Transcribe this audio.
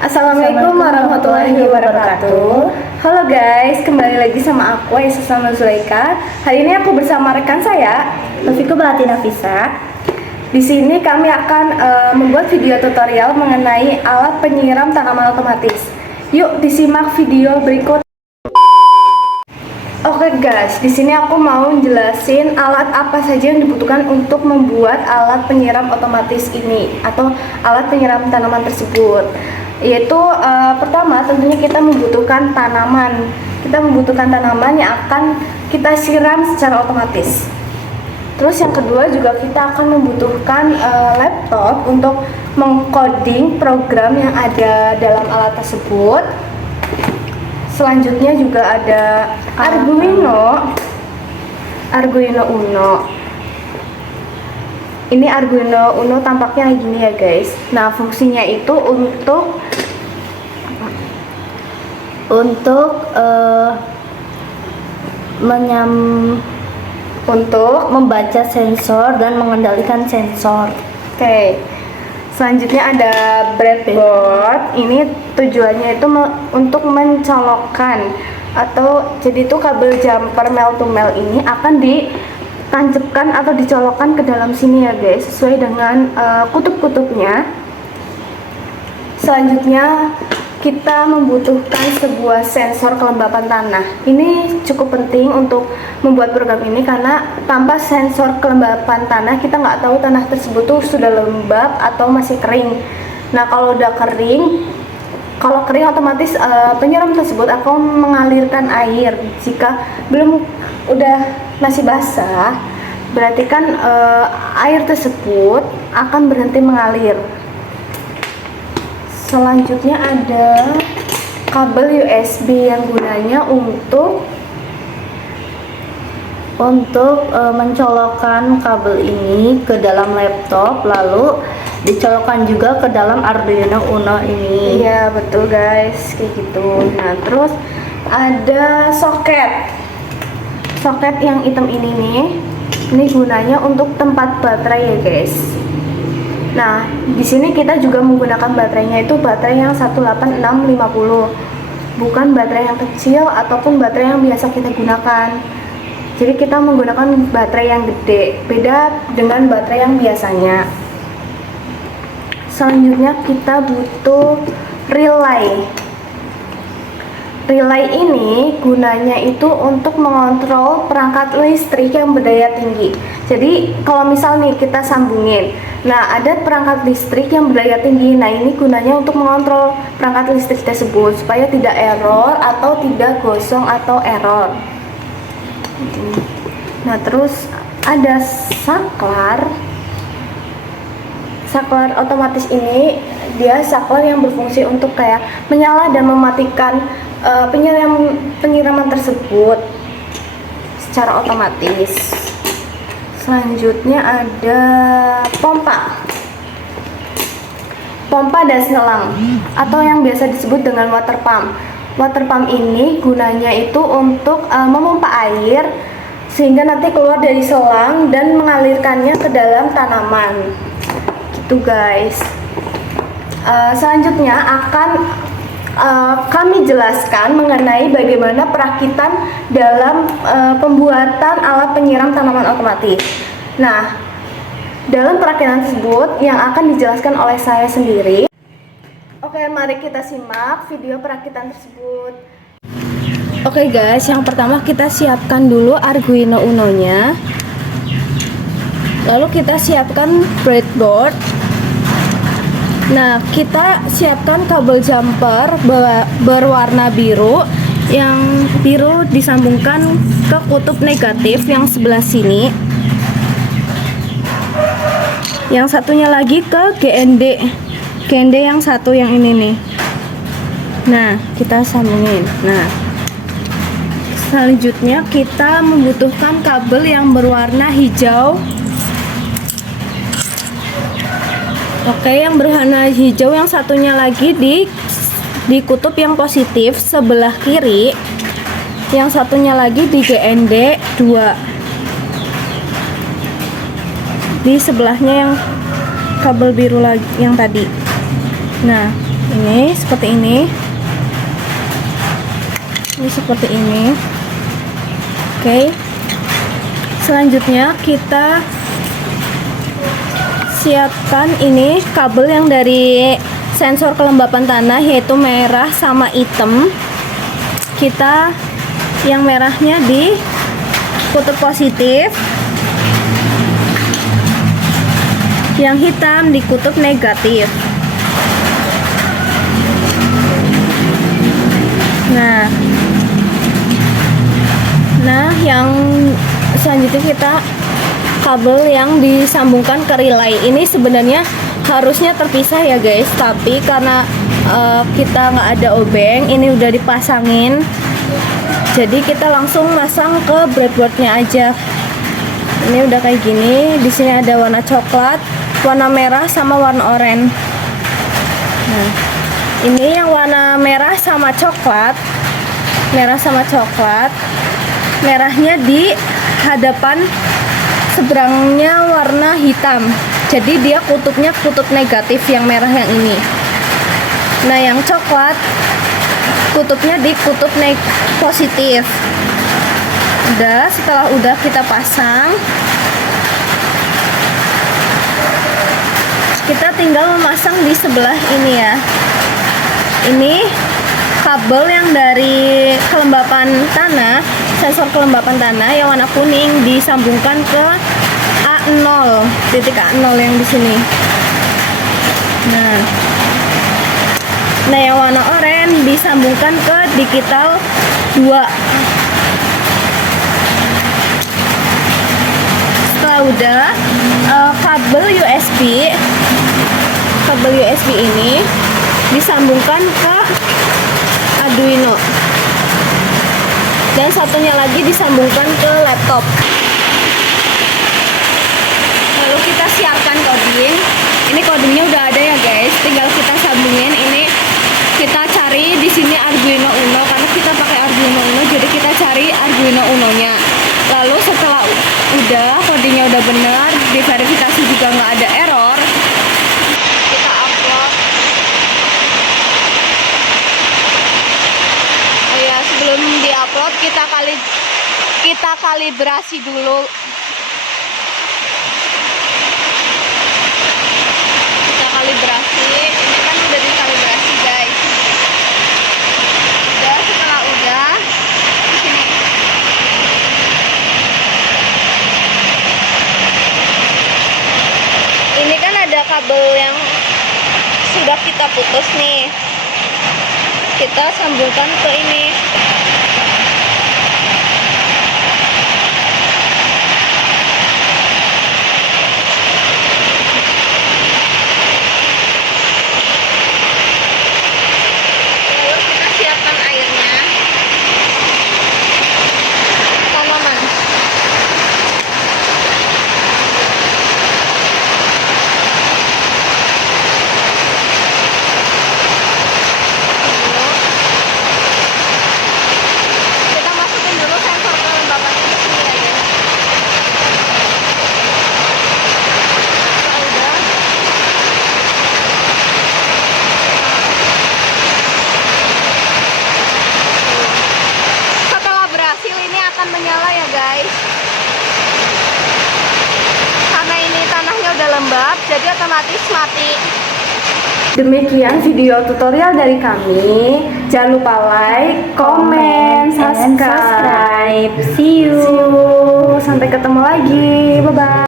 Assalamualaikum warahmatullahi wabarakatuh. Halo guys, kembali lagi sama aku Aisyah sama Zulaika. Hari ini aku bersama rekan saya, Taufika Belati Nafisa. Di sini kami akan membuat video tutorial mengenai alat penyiram tanaman otomatis. Yuk disimak video berikut. Oke guys, di sini aku mau jelasin alat apa saja yang dibutuhkan untuk membuat alat penyiram otomatis ini atau alat penyiram tanaman tersebut. Yaitu pertama tentunya kita membutuhkan tanaman. Kita membutuhkan tanaman yang akan kita siram secara otomatis. Terus yang kedua juga kita akan membutuhkan laptop untuk mengcoding program yang ada dalam alat tersebut. Selanjutnya juga ada Arduino Uno. Ini Arduino Uno tampaknya gini ya guys. Nah fungsinya itu untuk membaca sensor dan mengendalikan sensor. Oke. Selanjutnya ada breadboard. Ini tujuannya itu untuk mencolokkan atau jadi itu kabel jumper male to male ini akan ditancapkan atau dicolokkan ke dalam sini ya guys, sesuai dengan kutub-kutubnya. Selanjutnya kita membutuhkan sebuah sensor kelembapan tanah. Ini cukup penting untuk membuat program ini karena tanpa sensor kelembapan tanah kita nggak tahu tanah tersebut tuh sudah lembab atau masih kering. Nah kalau udah kering, kalau kering otomatis penyiram tersebut akan mengalirkan air. Jika belum udah masih basah, berarti kan air tersebut akan berhenti mengalir. Selanjutnya ada kabel USB yang gunanya untuk mencolokkan kabel ini ke dalam laptop, lalu dicolokkan juga ke dalam Arduino Uno ini. Iya betul guys, kayak gitu. Nah terus ada soket yang hitam ini nih. Ini gunanya untuk tempat baterai ya guys. Nah, di sini kita juga menggunakan baterainya itu baterai yang 18650. Bukan baterai yang kecil ataupun baterai yang biasa kita gunakan. Jadi kita menggunakan baterai yang gede, beda dengan baterai yang biasanya. Selanjutnya kita butuh relay. Relay ini gunanya itu untuk mengontrol perangkat listrik yang berdaya tinggi. Jadi kalau misal nih kita sambungin, nah ada perangkat listrik yang berdaya tinggi. Nah ini gunanya untuk mengontrol perangkat listrik tersebut supaya tidak error atau tidak gosong atau error. Nah terus ada saklar otomatis ini. Dia saklar yang berfungsi untuk kayak menyala dan mematikan penyiraman tersebut secara otomatis. Selanjutnya ada pompa dan selang atau yang biasa disebut dengan water pump. Water pump ini gunanya itu untuk memompa air sehingga nanti keluar dari selang dan mengalirkannya ke dalam tanaman. Gitu guys. Selanjutnya akan kami jelaskan mengenai bagaimana perakitan dalam pembuatan alat penyiram tanaman otomatis. Nah, dalam perakitan tersebut yang akan dijelaskan oleh saya sendiri. Oke, mari kita simak video perakitan tersebut. Oke guys, yang pertama kita siapkan dulu Arduino Uno-nya. Lalu kita siapkan breadboard. Nah, kita siapkan kabel jumper berwarna biru. Yang biru disambungkan ke kutub negatif yang sebelah sini. Yang satunya lagi ke GND yang satu yang ini nih. Nah, kita sambungin. Nah, selanjutnya kita membutuhkan kabel yang berwarna hijau. Oke, yang berwarna hijau yang satunya lagi di kutub yang positif sebelah kiri. Yang satunya lagi di GND 2. Di sebelahnya yang kabel biru lagi yang tadi. Nah, Ini seperti ini. Ini seperti ini. Oke. Selanjutnya kita siapkan ini kabel yang dari sensor kelembapan tanah, yaitu merah sama hitam. Kita yang merahnya di kutub positif, yang hitam di kutub negatif. Nah, yang selanjutnya kita kabel yang disambungkan ke relay. Ini sebenarnya harusnya terpisah ya guys, tapi karena kita nggak ada obeng, ini udah dipasangin, jadi kita langsung masang ke breadboardnya aja. Ini udah kayak gini. Di sini ada warna coklat, warna merah sama warna oranye. Nah, ini yang warna merah sama coklat, merahnya di hadapan, seberangnya warna hitam, jadi dia kutubnya kutub negatif yang merah yang ini. Nah, yang coklat kutubnya di kutub positif. Setelah udah kita pasang, kita tinggal memasang di sebelah ini ya. Ini kabel yang dari kelembapan tanah, sensor kelembapan tanah yang warna kuning disambungkan ke A0, titik A0 yang di sini. Nah, yang warna oranye disambungkan ke digital 2. Setelah udah, kabel USB ini disambungkan ke Arduino, dan satunya lagi disambungkan ke laptop. Lalu kita siapkan coding. Ini codingnya udah ada ya guys, tinggal kita sambungin. Ini kita cari di sini Arduino Uno, karena kita pakai Arduino Uno, jadi kita cari Arduino Uno-nya. Lalu setelah udah codingnya udah benar, diverifikasi juga nggak ada error, kita upload. Oh ya, sebelum diupload kita kalibrasi dulu. Kita kalibrasi. Ini kan udah dikalibrasi guys. Setelah udah di sini. Ini kan ada kabel yang sudah kita putus nih. Kita sambungkan ke ini. Lalu kita siapkan airnya. Tanaman. Kita masukin dulu sensor kelembapannya di sini ya guys. Udah. Setelah berhasil, ini akan menyala ya guys. Karena ini tanahnya udah lembab, jadi otomatis mati. Demikian video tutorial dari kami. Jangan lupa like, comment, subscribe. See you. Sampai ketemu lagi. Bye bye.